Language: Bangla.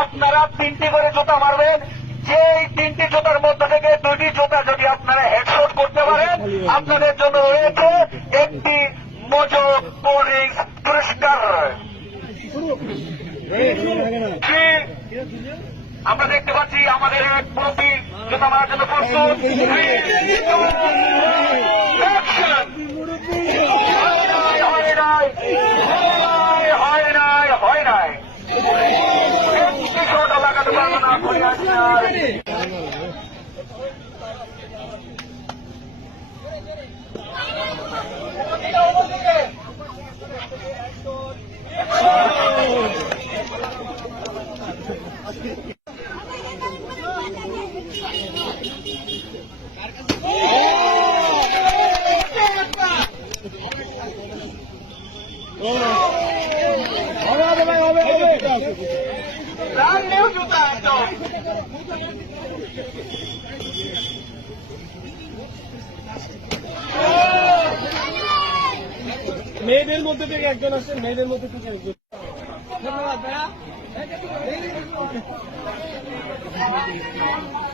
আপনার তিনটি করে জুতা মারবেন। যে তিনটি জুতার মধ্যে থেকে দুটি জুতা যদি আপনারা হেডশট করতে পারেন, আপনাদের জন্য রয়েছে একটি মোজো ড্রিঙ্কস পুরস্কার। আমরা দেখতে পাচ্ছি আমাদের এক প্রতি জুতা মারার জন্য প্রস্তুত! হয় হয় নাই, হয় নাই, হয় নাই। একটি শট লাগাতে পারব না মেয়েদের মধ্যে থেকে একজন আসেন মেয়েদের মধ্যে থেকে একজন। মেরে